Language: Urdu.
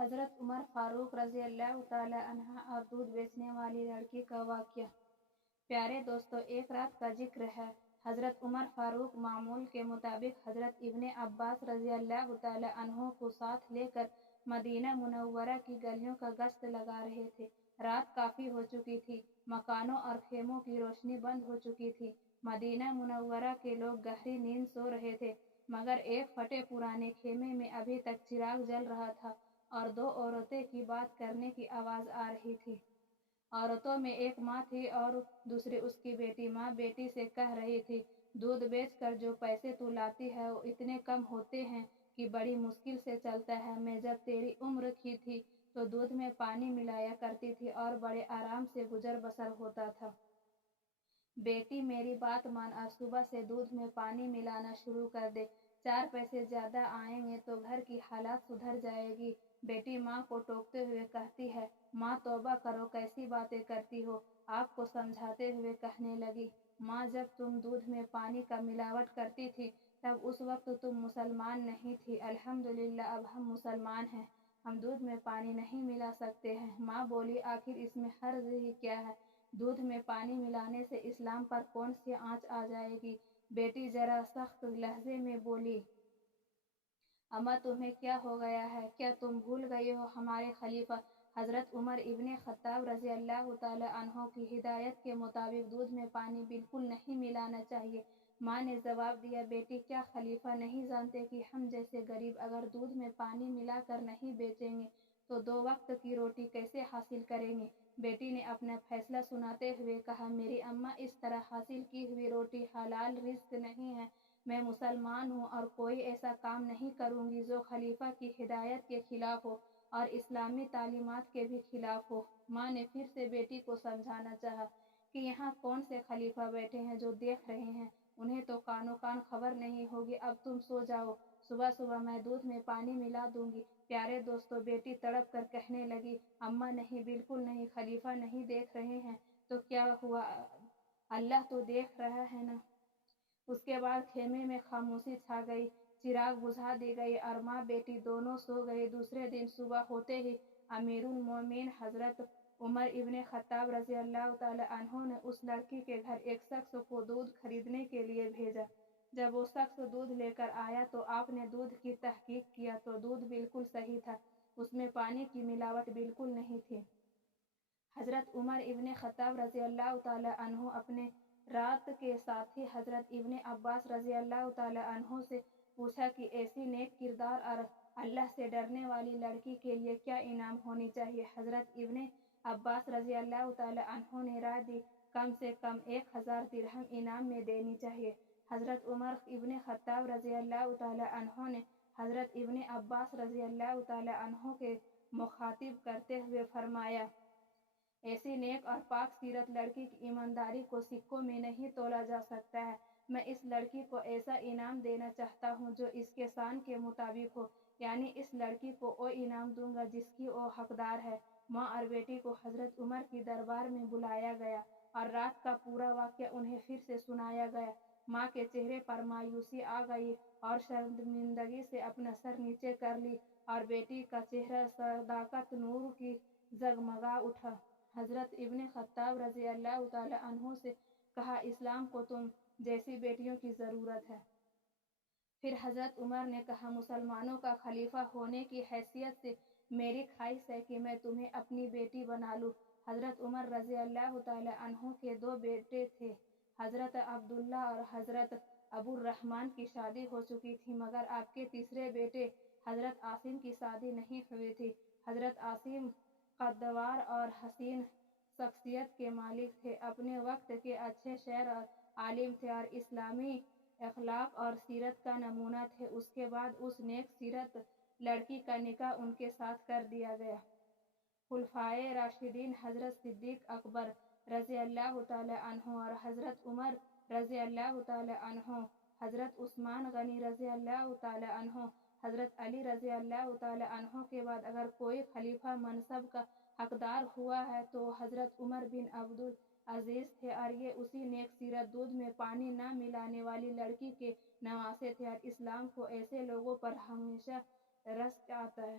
حضرت عمر فاروق رضی اللہ تعالی عنہ اور دودھ بیچنے والی لڑکی کا واقعہ۔ پیارے دوستو، ایک رات کا ذکر ہے۔ حضرت عمر فاروق معمول کے مطابق حضرت ابن عباس رضی اللہ تعالی عنہ کو ساتھ لے کر مدینہ منورہ کی گلیوں کا گشت لگا رہے تھے۔ رات کافی ہو چکی تھی، مکانوں اور خیموں کی روشنی بند ہو چکی تھی۔ مدینہ منورہ کے لوگ گہری نیند سو رہے تھے، مگر ایک پھٹے پرانے خیمے میں ابھی تک چراغ جل رہا تھا اور دو عورتیں کی بات کرنے کی آواز آ رہی تھی۔ عورتوں میں ایک ماں تھی اور دوسری اس کی بیٹی۔ ماں بیٹی سے کہہ رہی تھی، دودھ بیچ کر جو پیسے تو لاتی ہے وہ اتنے کم ہوتے ہیں کہ بڑی مشکل سے چلتا ہے۔ میں جب تیری عمر کی تھی تو دودھ میں پانی ملایا کرتی تھی اور بڑے آرام سے گزر بسر ہوتا تھا۔ بیٹی میری بات مان اور صبح سے دودھ میں پانی ملانا شروع کر دے، 4 پیسے زیادہ آئیں گے تو گھر کی حالت سدھر جائے گی۔ بیٹی ماں کو ٹوکتے ہوئے کہتی ہے، ماں توبہ کرو، کیسی باتیں کرتی ہو۔ آپ کو سمجھاتے ہوئے کہنے لگی، ماں جب تم دودھ میں پانی کا ملاوٹ کرتی تھی تب اس وقت تم مسلمان نہیں تھی، الحمدللہ اب ہم مسلمان ہیں، ہم دودھ میں پانی نہیں ملا سکتے ہیں۔ ماں بولی، آخر اس میں حرج ہی کیا ہے، دودھ میں پانی ملانے سے اسلام پر کون سی آنچ آ جائے گی۔ بیٹی ذرا سخت لہجے میں بولی، اماں تمہیں کیا ہو گیا ہے، کیا تم بھول گئی ہو ہمارے خلیفہ حضرت عمر ابن خطاب رضی اللہ تعالی عنہ کی ہدایت کے مطابق دودھ میں پانی بالکل نہیں ملانا چاہیے۔ ماں نے جواب دیا، بیٹی کیا خلیفہ نہیں جانتے کہ ہم جیسے غریب اگر دودھ میں پانی ملا کر نہیں بیچیں گے تو 2 وقت کی روٹی کیسے حاصل کریں گے۔ بیٹی نے اپنا فیصلہ سناتے ہوئے کہا، میری اماں اس طرح حاصل کی ہوئی روٹی حلال رزق نہیں ہے، میں مسلمان ہوں اور کوئی ایسا کام نہیں کروں گی جو خلیفہ کی ہدایت کے خلاف ہو اور اسلامی تعلیمات کے بھی خلاف ہو۔ ماں نے پھر سے بیٹی کو سمجھانا چاہا کہ یہاں کون سے خلیفہ بیٹھے ہیں جو دیکھ رہے ہیں، انہیں تو کانوں کان خبر نہیں ہوگی، اب تم سو جاؤ، صبح صبح میں دودھ میں پانی ملا دوں گی۔ پیارے دوستو، بیٹی تڑپ کر کہنے لگی، اماں نہیں، بالکل نہیں، خلیفہ نہیں دیکھ رہے ہیں تو کیا ہوا، اللہ تو دیکھ رہا ہے نا۔ اس کے بعد خیمے میں خاموشی چھا گئی، چراغ بجھا دی گئی اور ماں بیٹی دونوں سو گئے۔ دوسرے دن صبح ہوتے ہی امیر المومنین حضرت عمر ابن خطاب رضی اللہ تعالی عنہ نے اس لڑکی کے گھر ایک شخص کو دودھ خریدنے کے لیے بھیجا۔ جب وہ شخص دودھ لے کر آیا تو آپ نے دودھ کی تحقیق کیا تو دودھ بالکل صحیح تھا، اس میں پانی کی ملاوٹ بالکل نہیں تھی۔ حضرت عمر ابن خطاب رضی اللہ تعالی عنہ اپنے رات کے ساتھی حضرت ابن عباس رضی اللہ تعالی عنہ سے پوچھا کہ ایسی نیک کردار اور اللہ سے ڈرنے والی لڑکی کے لیے کیا انعام ہونی چاہیے۔ حضرت ابن عباس رضی اللہ تعالی عنہ نے رائے دی، کم سے کم 1000 درہم انعام میں دینی چاہیے۔ حضرت عمر ابن خطاب رضی اللہ تعالی عنہ نے حضرت ابن عباس رضی اللہ تعالی عنہ کے مخاطب کرتے ہوئے فرمایا، ایسی نیک اور پاک سیرت لڑکی کی ایمانداری کو سکوں میں نہیں تولا جا سکتا ہے۔ میں اس لڑکی کو ایسا انعام دینا چاہتا ہوں جو اس کے شان کے مطابق ہو، یعنی اس لڑکی کو وہ انعام دوں گا جس کی وہ حقدار ہے۔ ماں اور بیٹی کو حضرت عمر کی دربار میں بلایا گیا اور رات کا پورا واقعہ انہیں پھر سے سنایا گیا۔ ماں کے چہرے پر مایوسی آ گئی اور شرمندگی سے اپنا سر نیچے کر لی اور بیٹی کا چہرہ صداقت نور کی جگمگا اٹھا۔ حضرت ابن خطاب رضی اللہ تعالی عنہ سے کہا، اسلام کو تم جیسی بیٹیوں کی ضرورت ہے۔ پھر حضرت عمر نے کہا، مسلمانوں کا خلیفہ ہونے کی حیثیت سے میری خواہش ہے کہ میں تمہیں اپنی بیٹی بنا لوں۔ حضرت عمر رضی اللہ تعالی عنہ کے 2 بیٹے تھے، حضرت عبداللہ اور حضرت ابو الرحمن کی شادی ہو چکی تھی، مگر آپ کے تیسرے بیٹے حضرت عاصم کی شادی نہیں ہوئی تھی۔ حضرت عاصم قدوار اور حسین شخصیت کے مالک تھے، اپنے وقت کے اچھے شاعر اور عالم تھے اور اسلامی اخلاق اور سیرت کا نمونہ تھے۔ اس کے بعد اس نیک سیرت لڑکی کا نکاح ان کے ساتھ کر دیا گیا۔ خلفائے راشدین حضرت صدیق اکبر رضی اللہ تعالی عنہ اور حضرت عمر رضی اللہ تعالی عنہ، حضرت عثمان غنی رضی اللہ تعالی عنہ، حضرت علی رضی اللہ تعالی عنہ کے بعد اگر کوئی خلیفہ منصب کا حقدار ہوا ہے تو حضرت عمر بن عبدالعزیز تھے اور یہ اسی نیک سیرت دودھ میں پانی نہ ملانے والی لڑکی کے نواسے تھے اور اسلام کو ایسے لوگوں پر ہمیشہ رشک آتا ہے۔